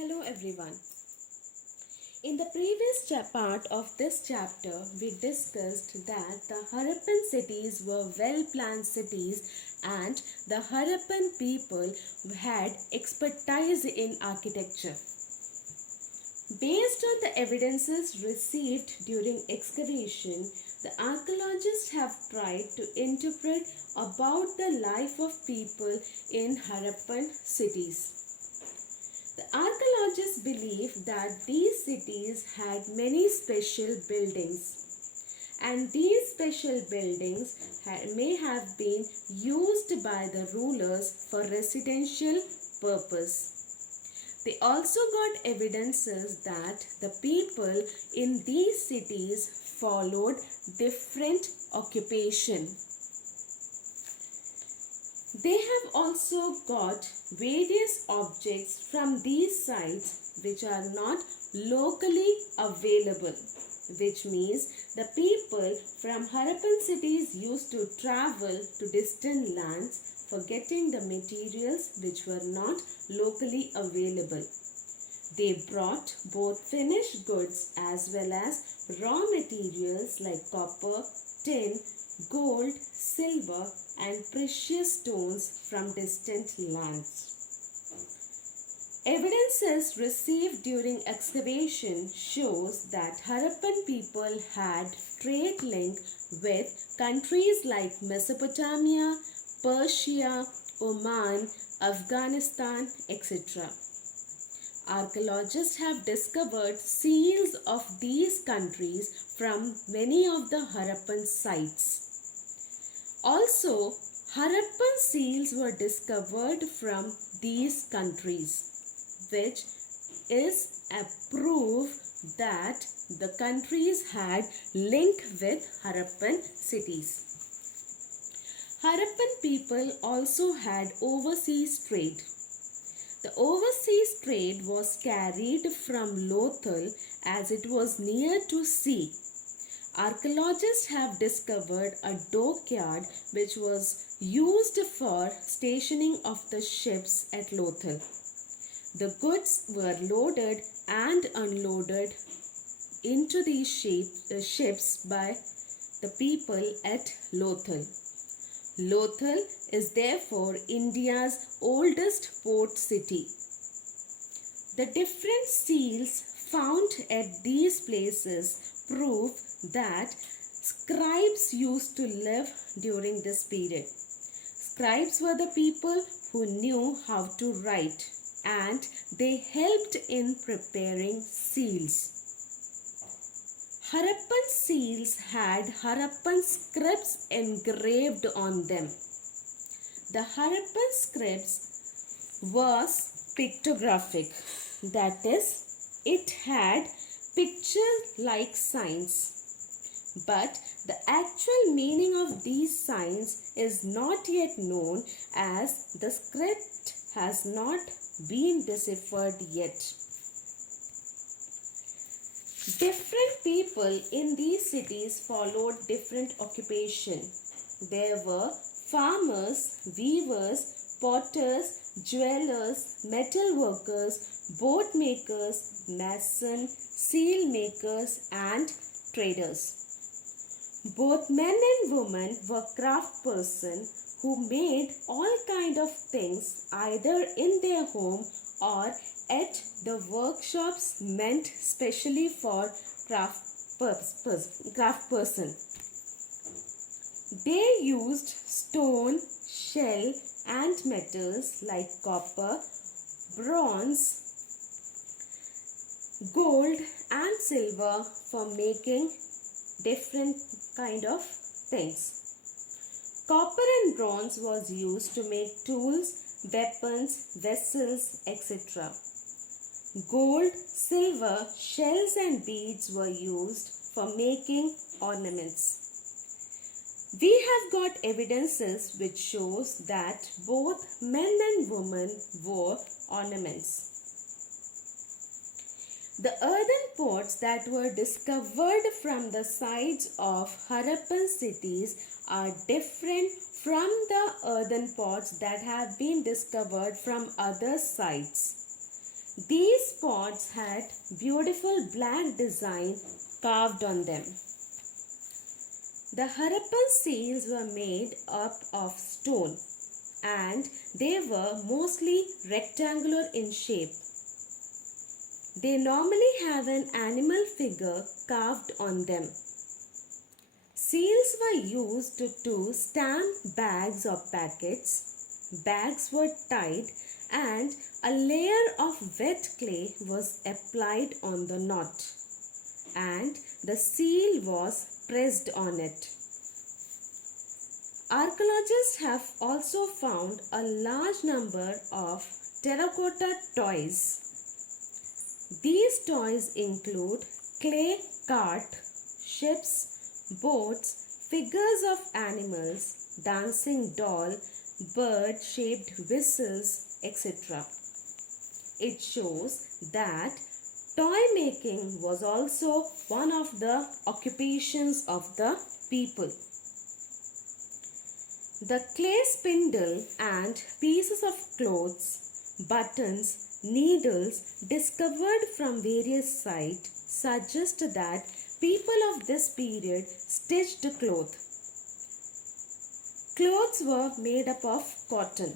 Hello everyone. In the previous part of this chapter, we discussed that the Harappan cities were well-planned cities and the Harappan people had expertise in architecture. Based on the evidences received during excavation, the archaeologists have tried to interpret about the life of people in Harappan cities. The archaeologists believe that these cities had many special buildings, and these special buildings may have been used by the rulers for residential purpose. They also got evidences that the people in these cities followed different occupation. They have also got various objects from these sites which are not locally available, which means the people from Harappan cities used to travel to distant lands for getting the materials which were not locally available. They brought both finished goods as well as raw materials like copper, tin, gold, silver and precious stones from distant lands. Evidences received during excavation shows that Harappan people had trade link with countries like Mesopotamia, Persia, Oman, Afghanistan, etc. Archaeologists have discovered seals of these countries from many of the Harappan sites. Also, Harappan seals were discovered from these countries, which is a proof that the countries had link with Harappan cities. Harappan people also had overseas trade. The overseas trade was carried from Lothal as it was near to sea. Archaeologists have discovered a dockyard which was used for stationing of the ships at Lothal. The goods were loaded and unloaded into these ships by the people at Lothal. Lothal is therefore India's oldest port city. The different seals found at these places prove that scribes used to live during this period. Scribes were the people who knew how to write and they helped in preparing seals. Harappan seals had Harappan scripts engraved on them. The Harappan scripts was pictographic, that is, it had picture-like signs. But the actual meaning of these signs is not yet known as the script has not been deciphered yet. Different people in these cities followed different occupation. There were farmers, weavers, potters, jewelers, metal workers, boat makers, masons, seal makers and traders. Both men and women were craftspersons who made all kinds of things either in their home or at the workshops meant specially for craftsperson. They used stone, shell and metals like copper, bronze, gold and silver for making different kind of things. Copper and bronze was used to make tools, weapons, vessels, etc. Gold, silver, shells and beads were used for making ornaments. We have got evidences which shows that both men and women wore ornaments. The earthen pots that were discovered from the sites of Harappan cities are different from the earthen pots that have been discovered from other sites. These pots had beautiful black design carved on them. The Harappan seals were made up of stone and they were mostly rectangular in shape. They normally have an animal figure carved on them. Seals were used to stamp bags or packets. Bags were tied and a layer of wet clay was applied on the knot and the seal was pressed on it. Archaeologists have also found a large number of terracotta toys. These toys include clay cart, ships, boats, figures of animals, dancing doll, bird-shaped whistles, etc. It shows that toy making was also one of the occupations of the people. The clay spindle and pieces of clothes, buttons, needles discovered from various sites suggest that people of this period stitched cloth. Clothes were made up of cotton.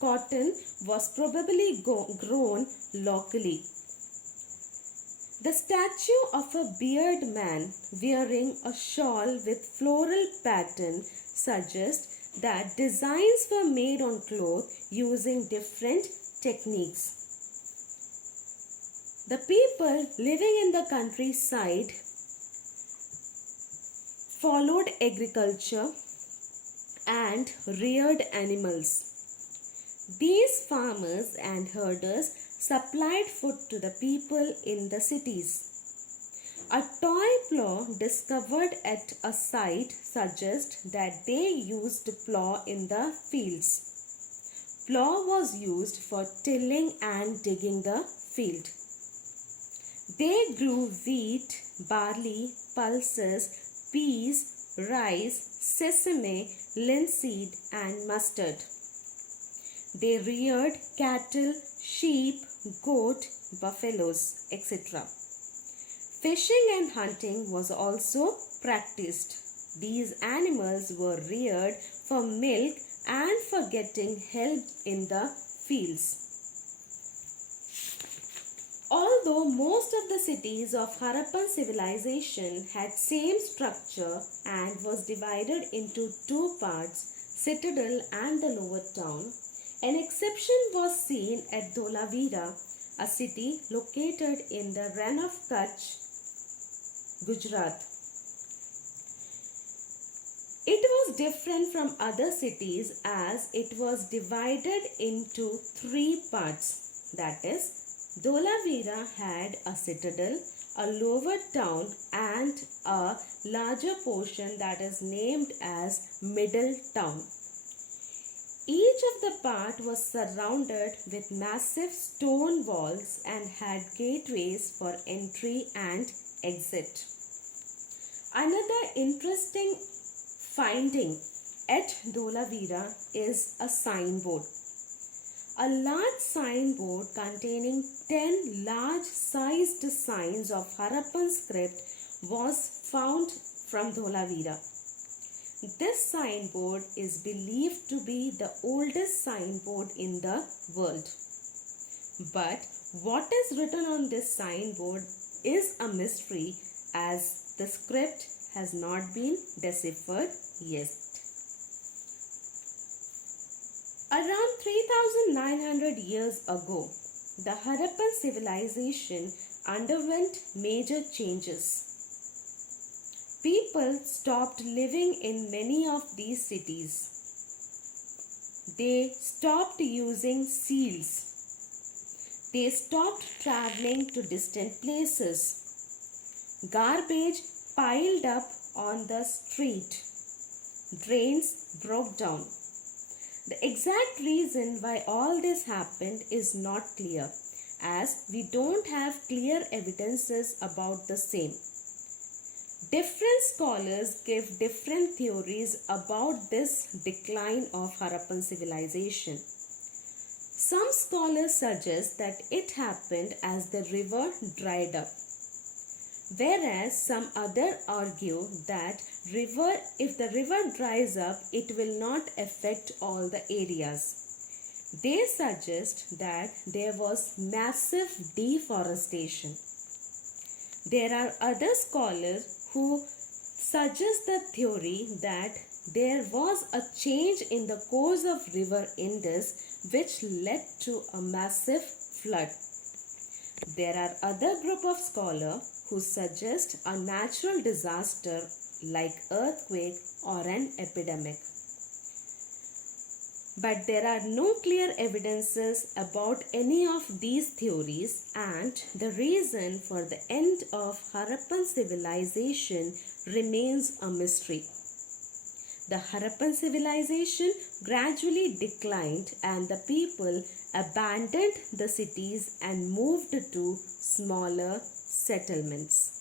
Cotton was probably grown locally. The statue of a bearded man wearing a shawl with floral pattern suggests that designs were made on cloth using different techniques. The people living in the countryside followed agriculture and reared animals. These farmers and herders supplied food to the people in the cities. A toy plough discovered at a site suggests that they used to plough in the fields. Plough was used for tilling and digging the field. They grew wheat, barley, pulses, peas, rice, sesame, linseed and mustard. They reared cattle, sheep, goat, buffaloes, etc. Fishing and hunting was also practiced. These animals were reared for milk and for getting help in the fields. Although most of the cities of Harappan civilization had same structure and was divided into two parts, citadel and the lower town, an exception was seen at Dholavira, a city located in the Rann of Kutch, Gujarat. It was different from other cities as it was divided into three parts. That is, Dholavira had a citadel, a lower town and a larger portion that is named as middle town. Each of the part was surrounded with massive stone walls and had gateways for entry and exit. Another interesting finding at Dholavira is a signboard. A large signboard containing 10 large-sized signs of Harappan script was found from Dholavira. This signboard is believed to be the oldest signboard in the world. But what is written on this signboard is a mystery as the script has not been deciphered yet. Around 3,900 years ago, the Harappan civilization underwent major changes. People stopped living in many of these cities. They stopped using seals. They stopped traveling to distant places. Garbage piled up on the street. Drains broke down. The exact reason why all this happened is not clear, as we don't have clear evidences about the same. Different scholars give different theories about this decline of Harappan civilization. Some scholars suggest that it happened as the river dried up, whereas some others argue that if the river dries up, it will not affect all the areas. They suggest that there was massive deforestation. There are other scholars who suggest the theory that there was a change in the course of river Indus which led to a massive flood. There are other group of scholars who suggest a natural disaster like earthquake or an epidemic. But there are no clear evidences about any of these theories, and the reason for the end of Harappan civilization remains a mystery. The Harappan civilization gradually declined and the people abandoned the cities and moved to smaller settlements.